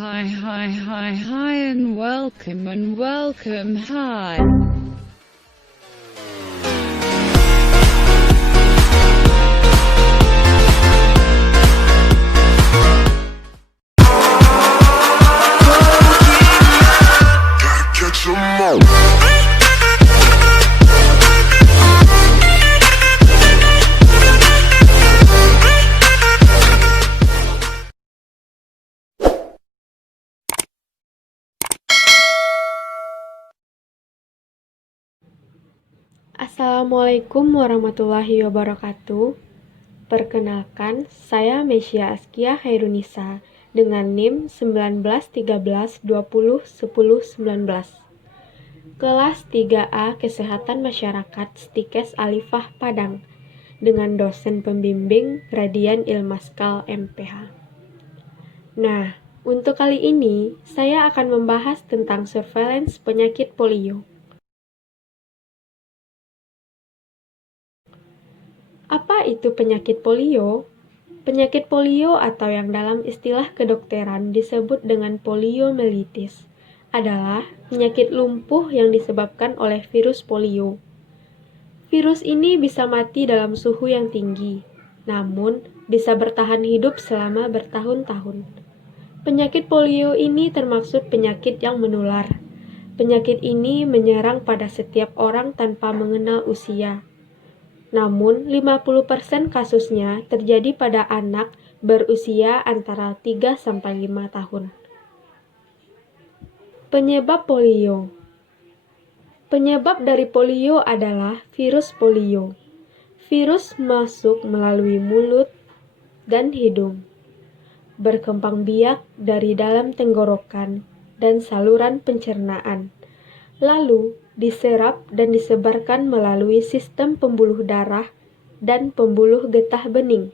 Hi, and welcome, hi. Catch 'em all. Assalamualaikum warahmatullahi wabarakatuh. Perkenalkan, saya Mesya Askia Hairunisa dengan NIM 1913201019. Kelas 3A Kesehatan Masyarakat Stikes Alifah Padang dengan dosen pembimbing Radian Ilmaskal MPH. Nah, untuk kali ini saya akan membahas tentang surveillance penyakit polio. Apa itu penyakit polio? Penyakit polio atau yang dalam istilah kedokteran disebut dengan poliomyelitis adalah penyakit lumpuh yang disebabkan oleh virus polio. Virus ini bisa mati dalam suhu yang tinggi, namun bisa bertahan hidup selama bertahun-tahun. Penyakit polio ini termaksud penyakit yang menular. Penyakit ini menyerang pada setiap orang tanpa mengenal usia. Namun, 50% kasusnya terjadi pada anak berusia antara 3-5 tahun. Penyebab polio. Penyebab dari polio adalah virus polio. Virus masuk melalui mulut dan hidung, berkembang biak dari dalam tenggorokan dan saluran pencernaan, lalu diserap dan disebarkan melalui sistem pembuluh darah dan pembuluh getah bening.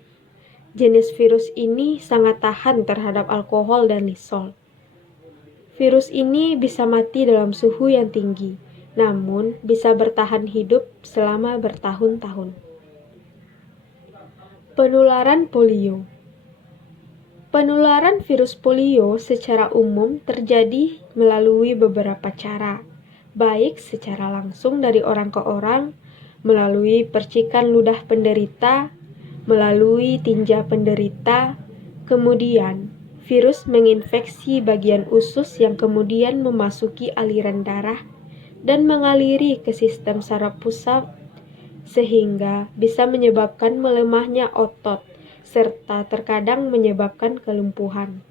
Jenis virus ini sangat tahan terhadap alkohol dan lisol. Virus ini bisa mati dalam suhu yang tinggi, namun bisa bertahan hidup selama bertahun-tahun. Penularan polio. Penularan virus polio secara umum terjadi melalui beberapa cara, baik secara langsung dari orang ke orang, melalui percikan ludah penderita, melalui tinja penderita, kemudian virus menginfeksi bagian usus yang kemudian memasuki aliran darah dan mengaliri ke sistem saraf pusat sehingga bisa menyebabkan melemahnya otot serta terkadang menyebabkan kelumpuhan.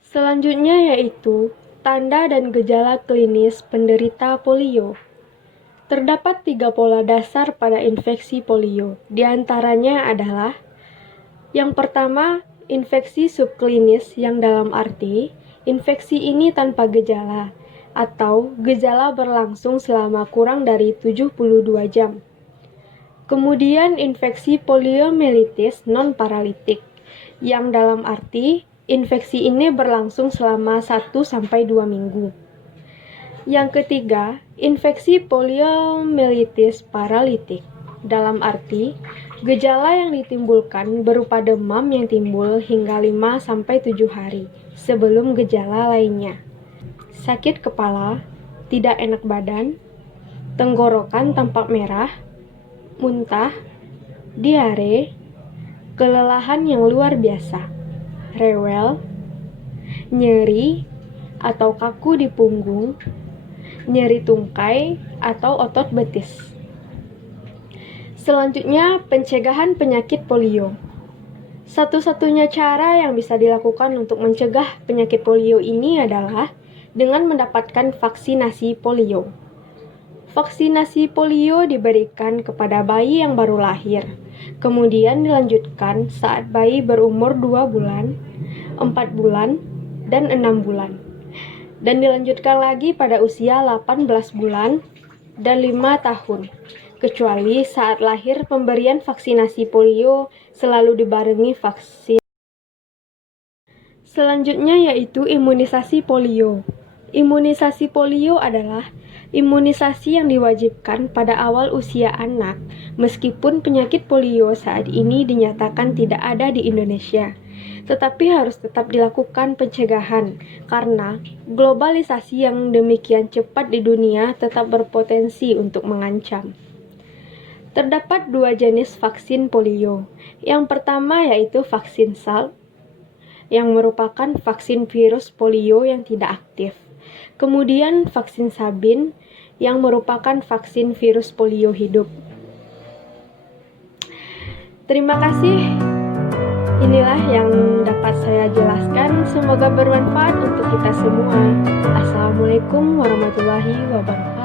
Selanjutnya yaitu tanda dan gejala klinis penderita polio. Terdapat 3 pola dasar pada infeksi polio. Di antaranya adalah yang pertama, infeksi subklinis yang dalam arti infeksi ini tanpa gejala atau gejala berlangsung selama kurang dari 72 jam. Kemudian infeksi poliomyelitis non-paralitik yang dalam arti infeksi ini berlangsung selama 1-2 minggu. Yang ketiga, infeksi poliomyelitis paralitik. Dalam arti, gejala yang ditimbulkan berupa demam yang timbul hingga 5-7 hari sebelum gejala lainnya. Sakit kepala, tidak enak badan, tenggorokan tampak merah, muntah, diare, kelelahan yang luar biasa, rewel, nyeri atau kaku di punggung, nyeri tungkai atau otot betis. Selanjutnya, pencegahan penyakit polio. Satu-satunya cara yang bisa dilakukan untuk mencegah penyakit polio ini adalah dengan mendapatkan vaksinasi polio. Vaksinasi polio diberikan kepada bayi yang baru lahir, kemudian dilanjutkan saat bayi berumur 2 bulan, 4 bulan, dan 6 bulan. Dan dilanjutkan lagi pada usia 18 bulan dan 5 tahun, kecuali saat lahir pemberian vaksinasi polio selalu dibarengi vaksin. Selanjutnya yaitu imunisasi polio. Imunisasi polio adalah imunisasi yang diwajibkan pada awal usia anak, meskipun penyakit polio saat ini dinyatakan tidak ada di Indonesia. Tetapi harus tetap dilakukan pencegahan, karena globalisasi yang demikian cepat di dunia tetap berpotensi untuk mengancam. Terdapat dua jenis vaksin polio. Yang pertama yaitu vaksin Salk, yang merupakan vaksin virus polio yang tidak aktif. Kemudian vaksin Sabin, yang merupakan vaksin virus polio hidup. Terima kasih. Inilah yang dapat saya jelaskan. Semoga bermanfaat untuk kita semua. Assalamualaikum warahmatullahi wabarakatuh.